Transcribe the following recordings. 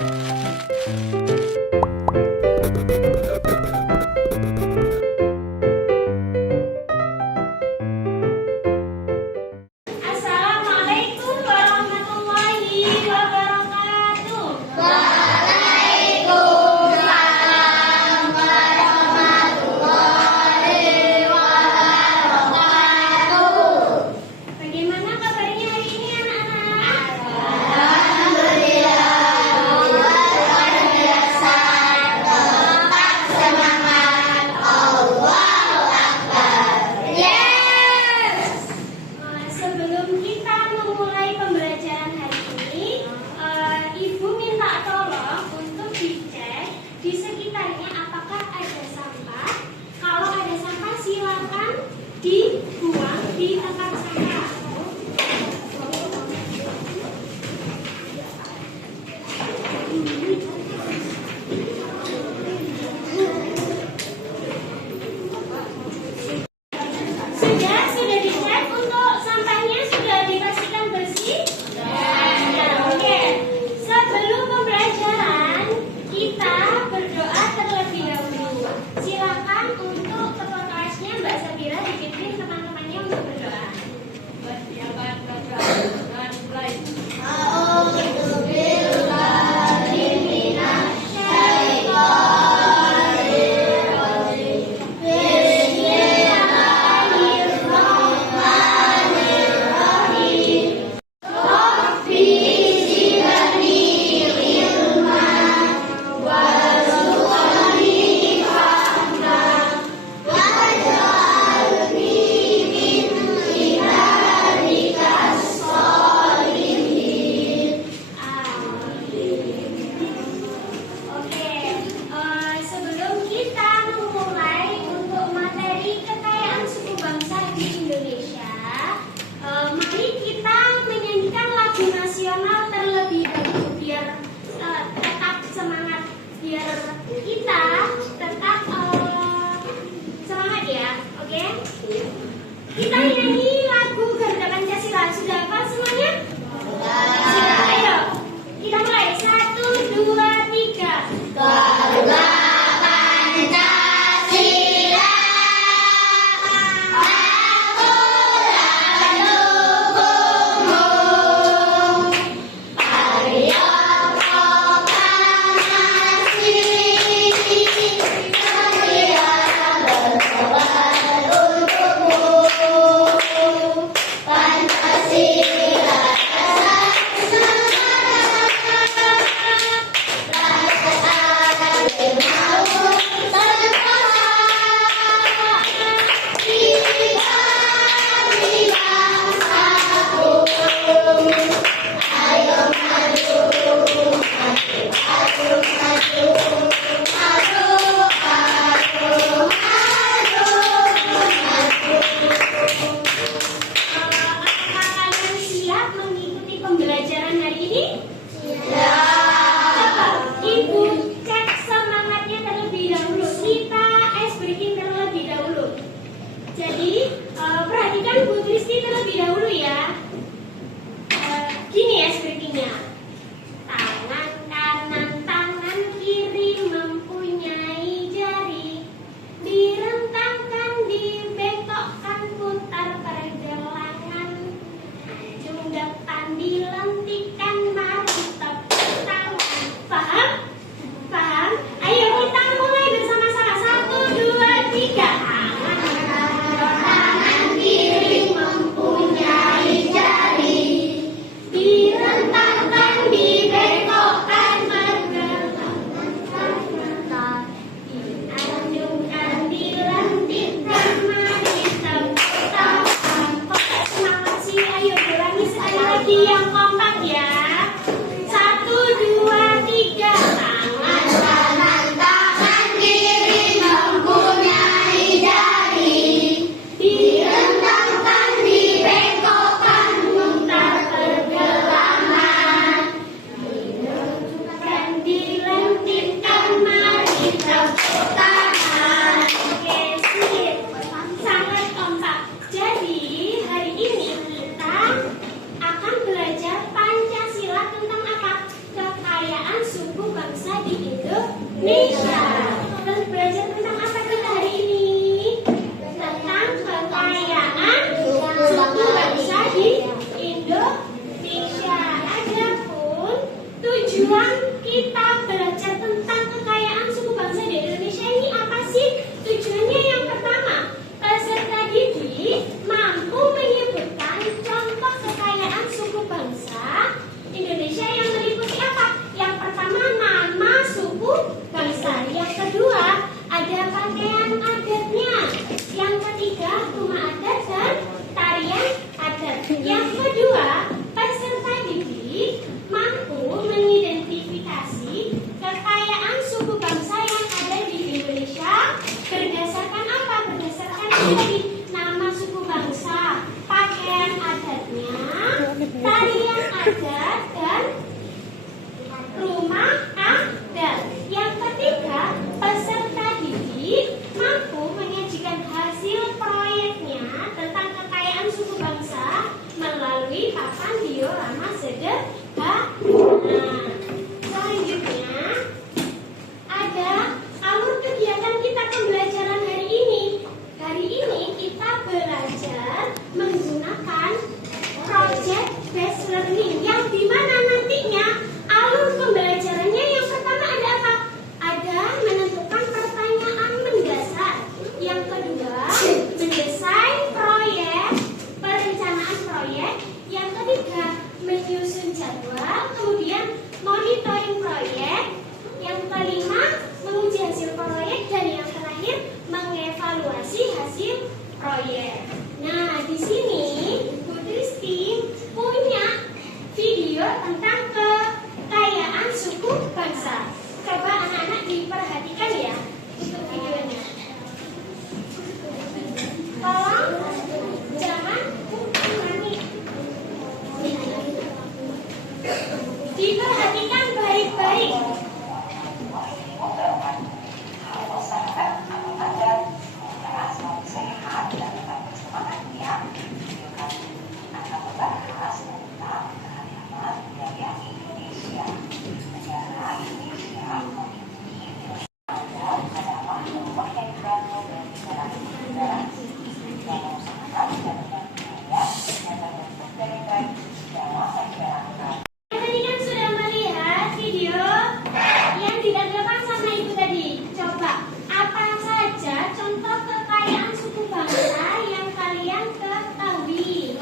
Assalamualaikum warahmatullahi wabarakatuh. Bagaimana kabarnya hari ini anak-anak? Alhamdulillah. Indonesia. Terus belajar tentang apa kita hari ini? Tentang kekayaan suku bangsa di Indonesia. Adapun tujuan kita belajar tentang kekayaan suku bangsa di Indonesia ini apa sih? Tujuannya yang pertama, peserta didik mampu menyebutkan contoh kekayaan suku bangsa Indonesia yang meliputi apa? Yang pertama, nama suku bangsa. Yang kedua, ada pakaian adatnya. Yang ketiga, rumah adat dan tarian adat. Yang kedua, peserta didik mampu mengidentifikasi kekayaan suku bangsa yang ada di Indonesia berdasarkan apa? Berdasarkan tadi nama suku bangsa, pakaian adatnya, tarian adat, dan rumah adat. Yang ketiga, peserta didik mampu menyajikan hasil proyeknya tentang kekayaan suku bangsa melalui papan diorama sederhana. Selanjutnya, ada alur kegiatan kita pembelajaran hari ini. Hari ini kita belajar menggunakan project based learning yang dimana nantinya alur pembelajarannya yang pertama ada apa? Ada menentukan pertanyaan mendasar. Yang kedua, mendesain proyek, perencanaan proyek. Yang ketiga, menyusun jadwal, kemudian monitoring proyek. Yang kelima, menguji hasil proyek, dan yang terakhir, mengevaluasi hasil proyek. Nah, di sini Bu Tristi punya video tentang kekayaan suku bangsa. Coba anak-anak diperhatikan ya untuk videonya. Tolong jangan ulangi. Diperhatikan baik-baik. Tadi kan sudah melihat video yang ditampilkan sama ibu tadi. Coba, apa saja contoh kekayaan suku bangsa yang kalian ketahui?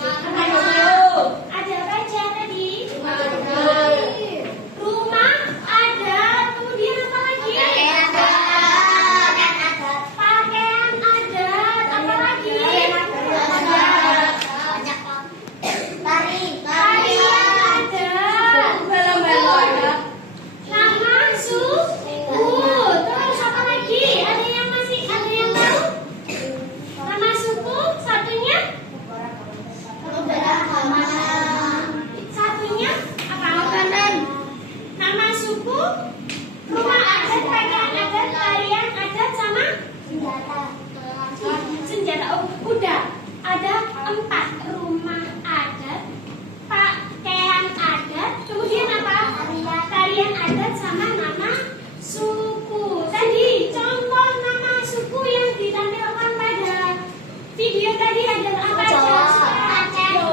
Ada apa aja tadi? Rumah adat, kemudian apa lagi? Pakaian adat, apa lagi? Tarian adat. Nama suku. Terus apa lagi? Ada yang tahu? Nama suku satunya? Satunya apa? Nama suku, rumah adat, pakaian adat, tarian adat, sama senjata. Oh, udah. Ada 4: rumah adat, pakaian adat, kemudian apa? Tarian adat, sama nama suku. Tadi contoh nama suku yang ditampilkan pada video tadi adalah apa aja?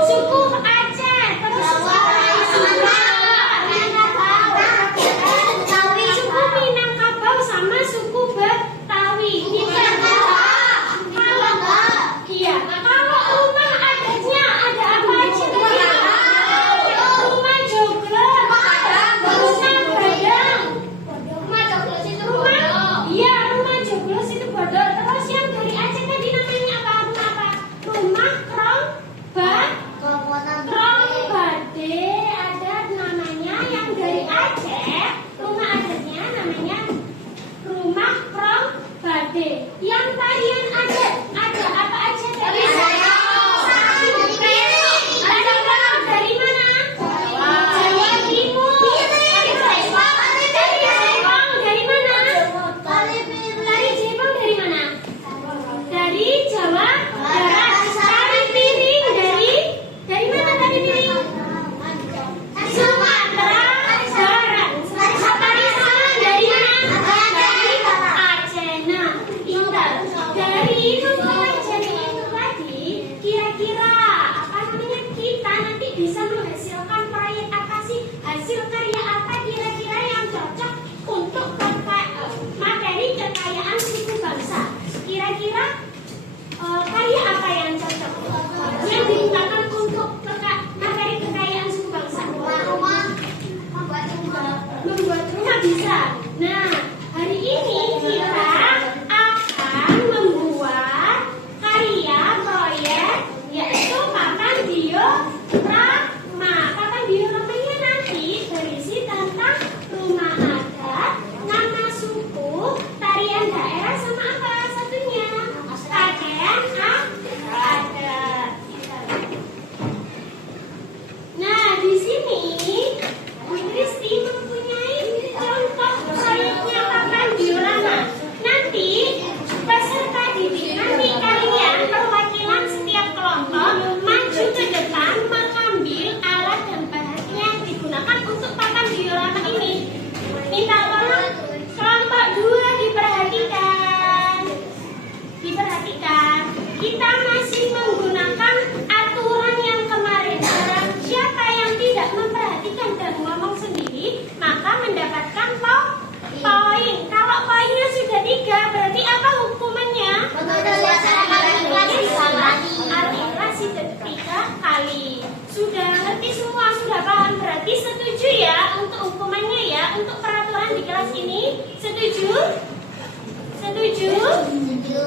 Suku Aceh, terus suku Minangkabau, sama suku Betawi. Kalau rumah adat bisa. Nah, hari ini kita akan membuat karya proyek yaitu papan diorama. Papan dioramanya nanti berisi tentang rumah adat, nama suku, tarian daerah, sama apa satunya? Pakaian adat. Nah, di sini Bu Kristi mempunyai contoh proyeknya papan diorama. Nanti peserta didik, nanti kalian perwakilan setiap kelompok maju ke depan mengambil alat dan bahan yang digunakan untuk papan diorama ini. Minta tolong kelompok 2 diperhatikan. Diperhatikan. Kita masih menggunakan aturan yang kemarin. Barang siapa yang tidak memperhatikan dan ngomong sendiri, maka mendapatkan poin. Kalau poinnya sudah 3, berarti apa hukumannya? Aplikasi 3 kali. Sudah ngerti semua, sudah paham, berarti setuju ya untuk hukumannya ya, untuk peraturan di kelas ini? Setuju? Setuju? Setuju.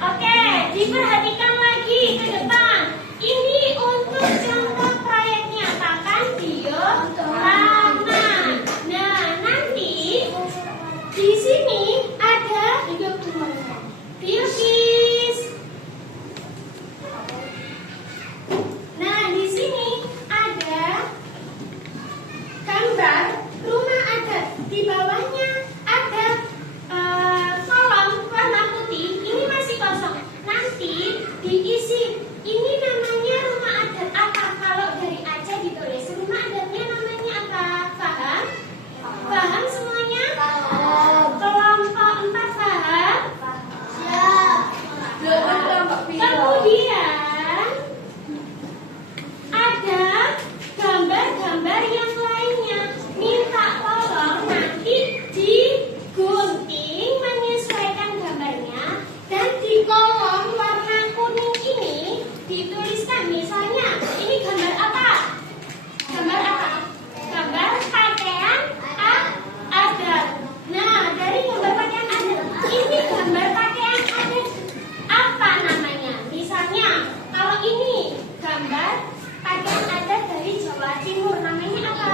Oke, diperhatikan lagi ke depan. Ini untuk contoh proyeknya papan diorama. Nah, nanti di sini ada biokis. Nah, di sini ada gambar rumah adat. Di bawahnya ada kolom warna putih. Ini masih kosong. Nanti diisi. Ini namanya rumah adat apa? Kalau dari Aceh ditulis rumah adatnya namanya apa? Paham? Paham semuanya? Kelompok 4 paham? Kemudian ada gambar-gambar yang lainnya. Minta tolong nanti digunting menyesuaikan gambarnya, dan di kolom warna kuning ini dituliskan, misalnya ini gambar apa? Gambar apa? Gambar pakaian adat. Nah, dari gambar pakaian adat, ini gambar pakaian adat apa namanya? Misalnya, kalau ini gambar pakaian adat dari Jawa Timur, namanya apa?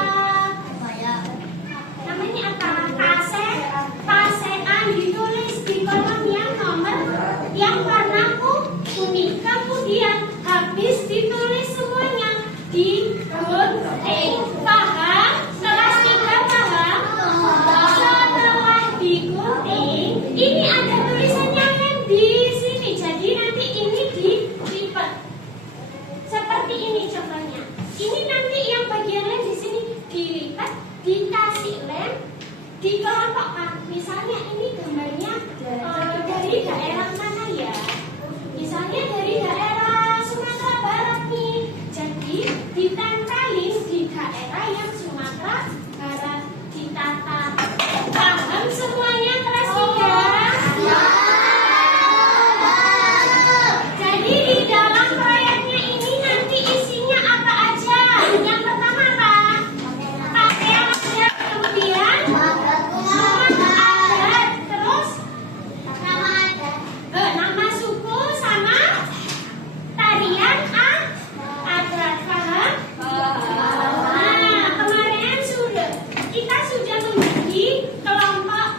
Namanya apa? Pasean. Ditulis di kolom yang nomor yang warna kuning. Kemudian habis ditulis semuanya digunting. Paham? Kelas 3 paham? Setelah digunting, ini ada tulisannya kan di sini. Jadi nanti ini dilipat seperti ini contohnya. Ini nanti yang bagian lem di sini dilipat, dikasih lem, dikelompokkan. Misalnya ini gambarnya dari daerah mana ya? Misalnya dari daerah Sumatera Barat nih. Jadi ditempelin di daerah yang Sumatera Barat, ditata. Paham semuanya kelas 3? Jadi di dalam proyeknya ini nanti isinya apa aja? Yang pertama apa? Pakaian adat, kemudian rumah adat, terus nama suku sama tarian adat. Paham? Nah, kemarin kita sudah membagi kelompok.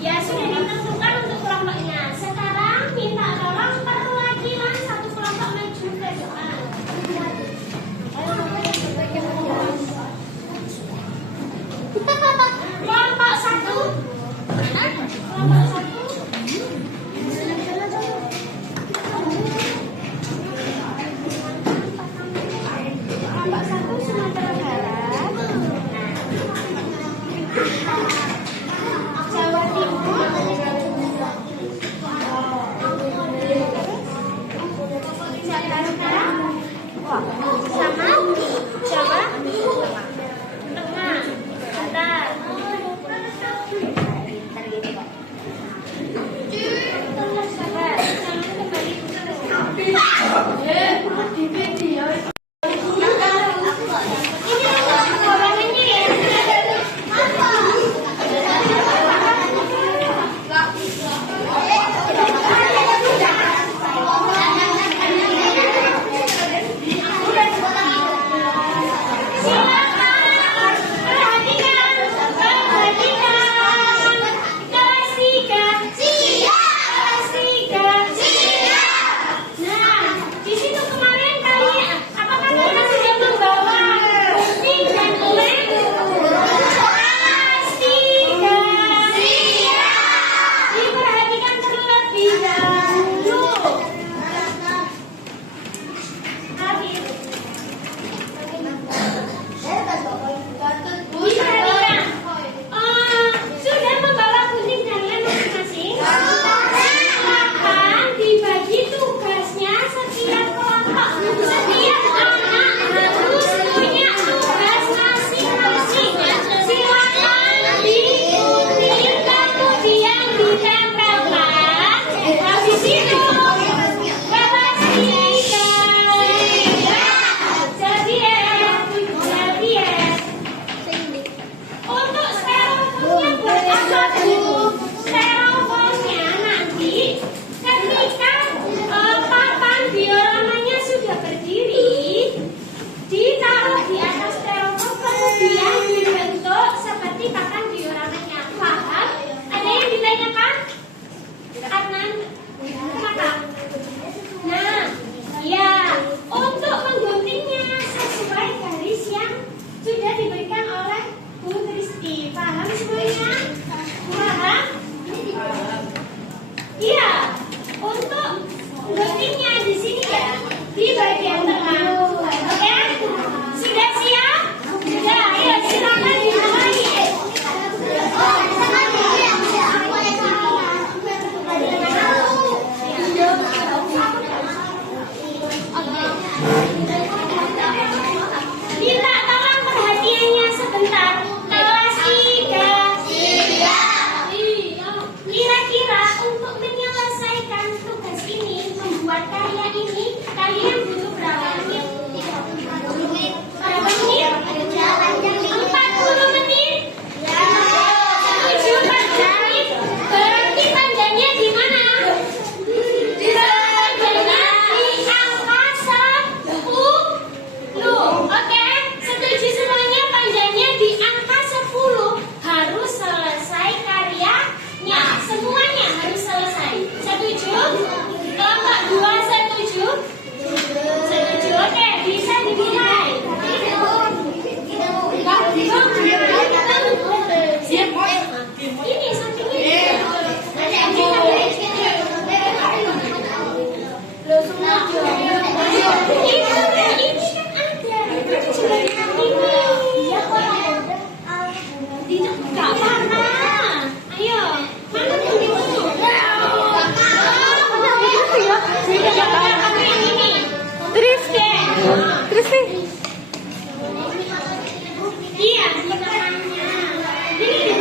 Ya, sudah ditentukan untuk kelompoknya. Sekarang minta tolong perwakilan satu kelompok maju ke depan. Kelompok 1. Kelompok 1. Kelompok 1 Sumatera Barat, Jawa Timur, Jakarta, sama Jawa Tengah. Bentar. Sabar, jangan kembali. Ini orang ini ya. Gak apa-apa. Ayo, mana punymu? Terus sih. Iya, sebenarnya. Iya,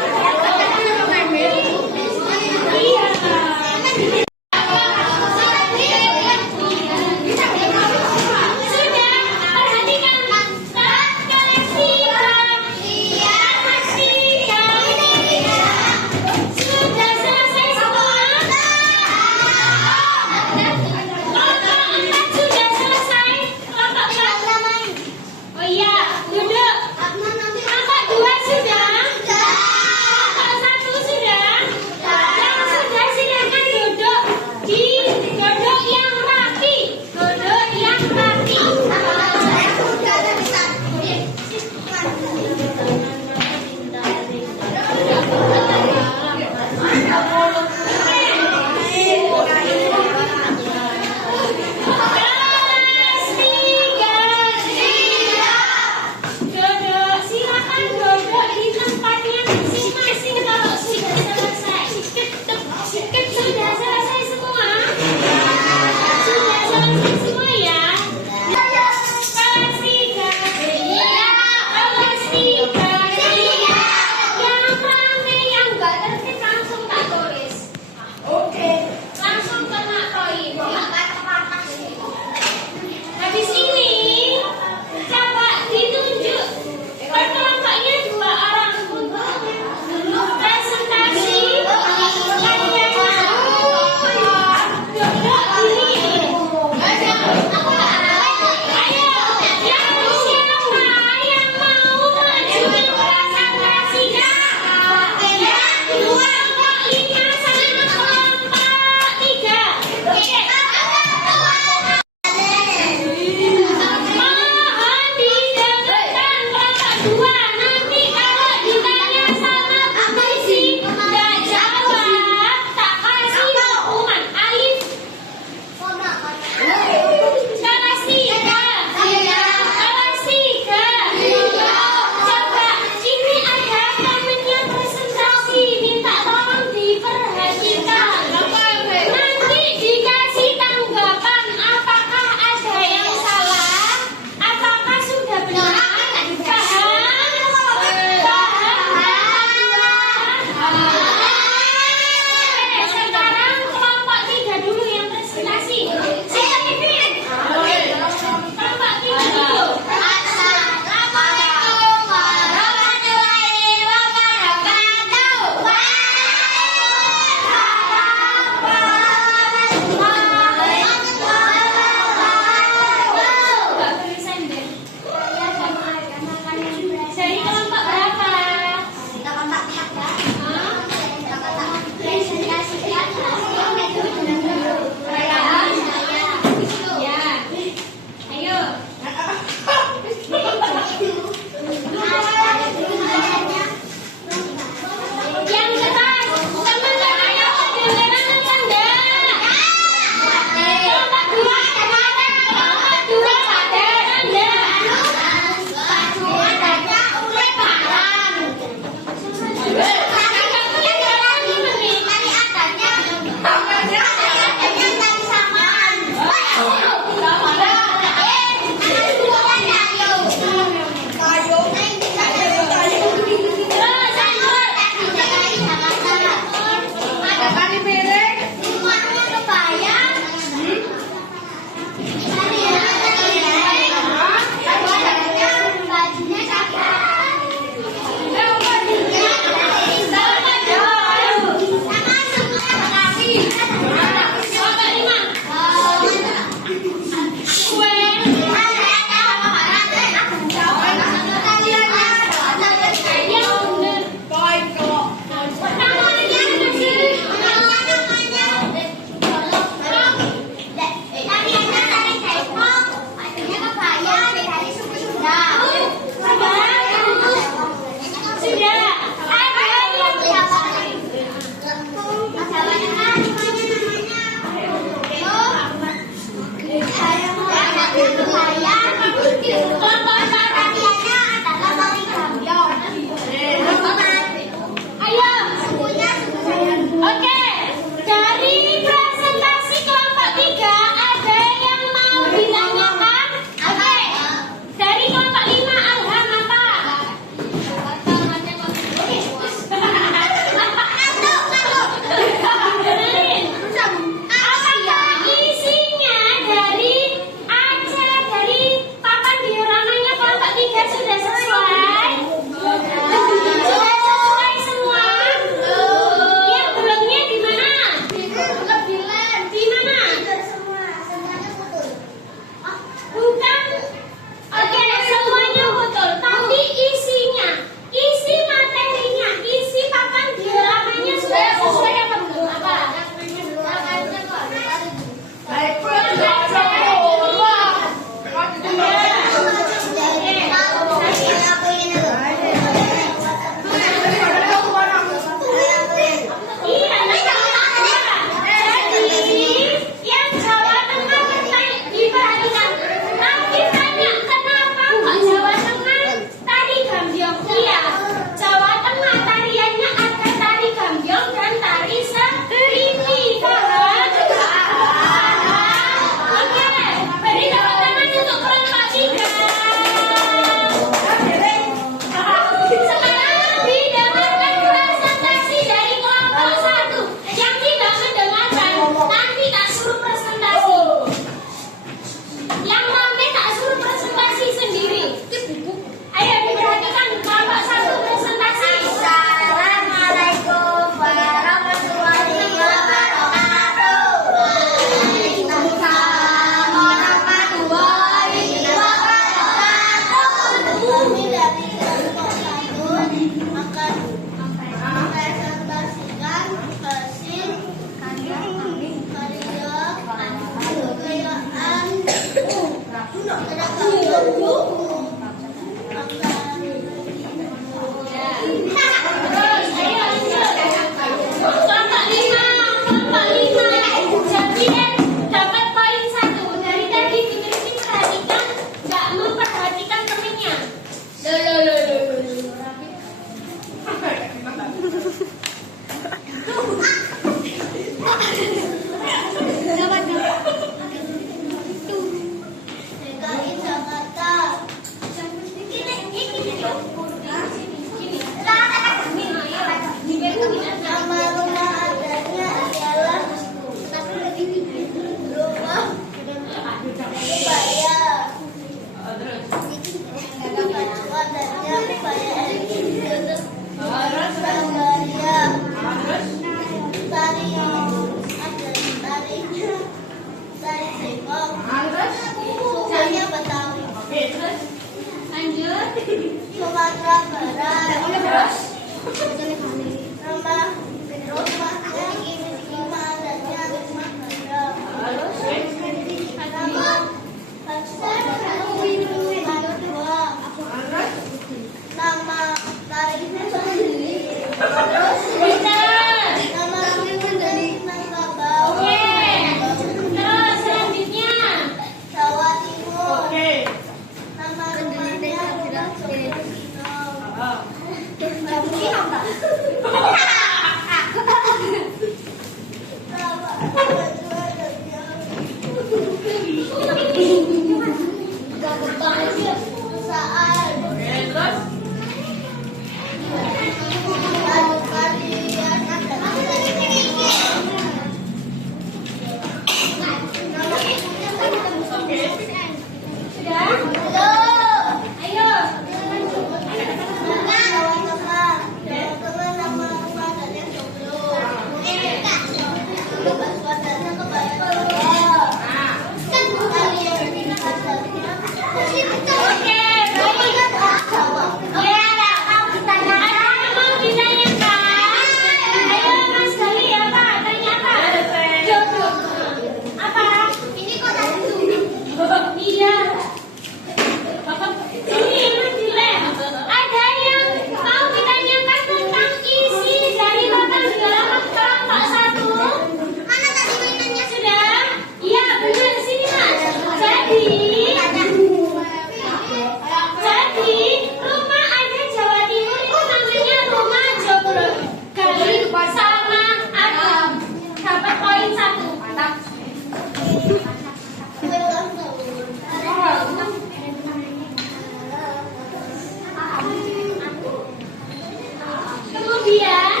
Kemudian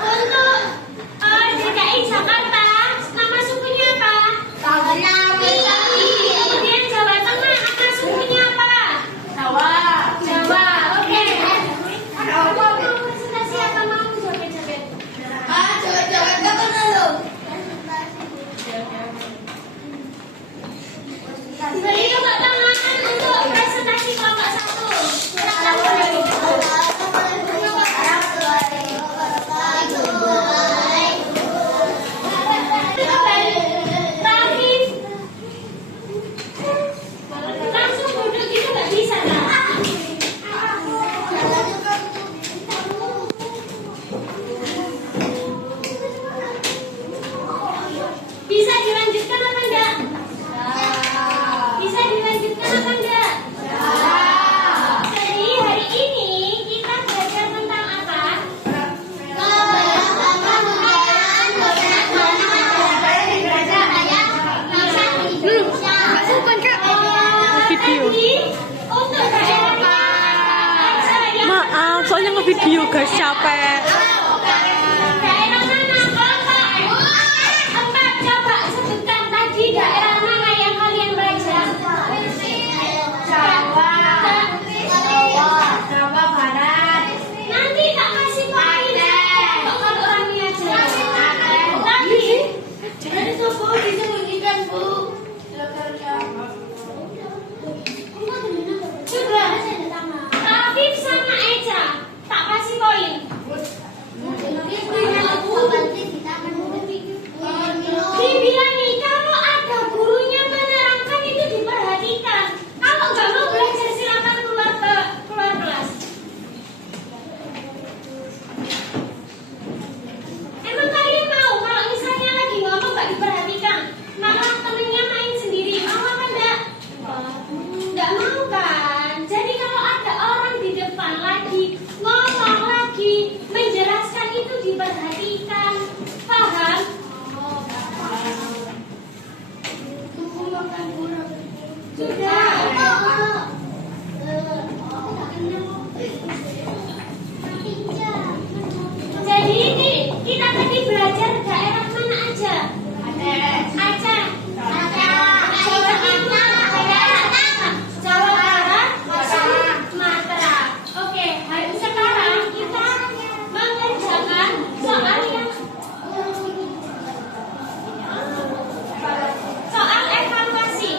untuk DKI Jakarta, nama sukunya apa? Betawi. Kemudian Jawa Tengah, nama sukunya apa? Jawa. Oke. Mau presentasi apa mau joget-joget? Beri tepuk tangan untuk presentasi kelompok 1. Langsung duduk gitu nggak bisa kan? Bisa dilanjutkan apa enggak? Bisa dilanjutkan apa enggak? Jadi hari ini kita belajar tentang apa? Video. Tadi untuk daerahnya aja yang Maaf, soalnya ngevideo guys, capek. daerah mana? Empat coba sebutkan tadi daerah mana yang kalian baca? Jawa Barat. Nanti tak kasih poin. Kok kalau orangnya aja? Tapi dari Bu disembunyikan Bu. Sudah. Afif sama Eja tak kasih poin. Dibilangi kalau ada gurunya menerangkan itu diperhatikan. Kalau nggak mau belajar silakan keluar kelas. Emang kalian mau kalau misalnya lagi ngomong nggak diperhatikan, malah temennya main sendiri, mau apa enggak? Nggak mau kan? Jadi kalau ada orang di depan lagi ngomong lagi menjelaskan itu diperhatikan, paham? Sudah. Jadi ini kita tadi belajar daerah mana aja? Aceh. Jawa Barat, Sumatera. Oke, hari sekarang kita mengerjakan soal evaluasi.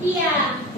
Iya.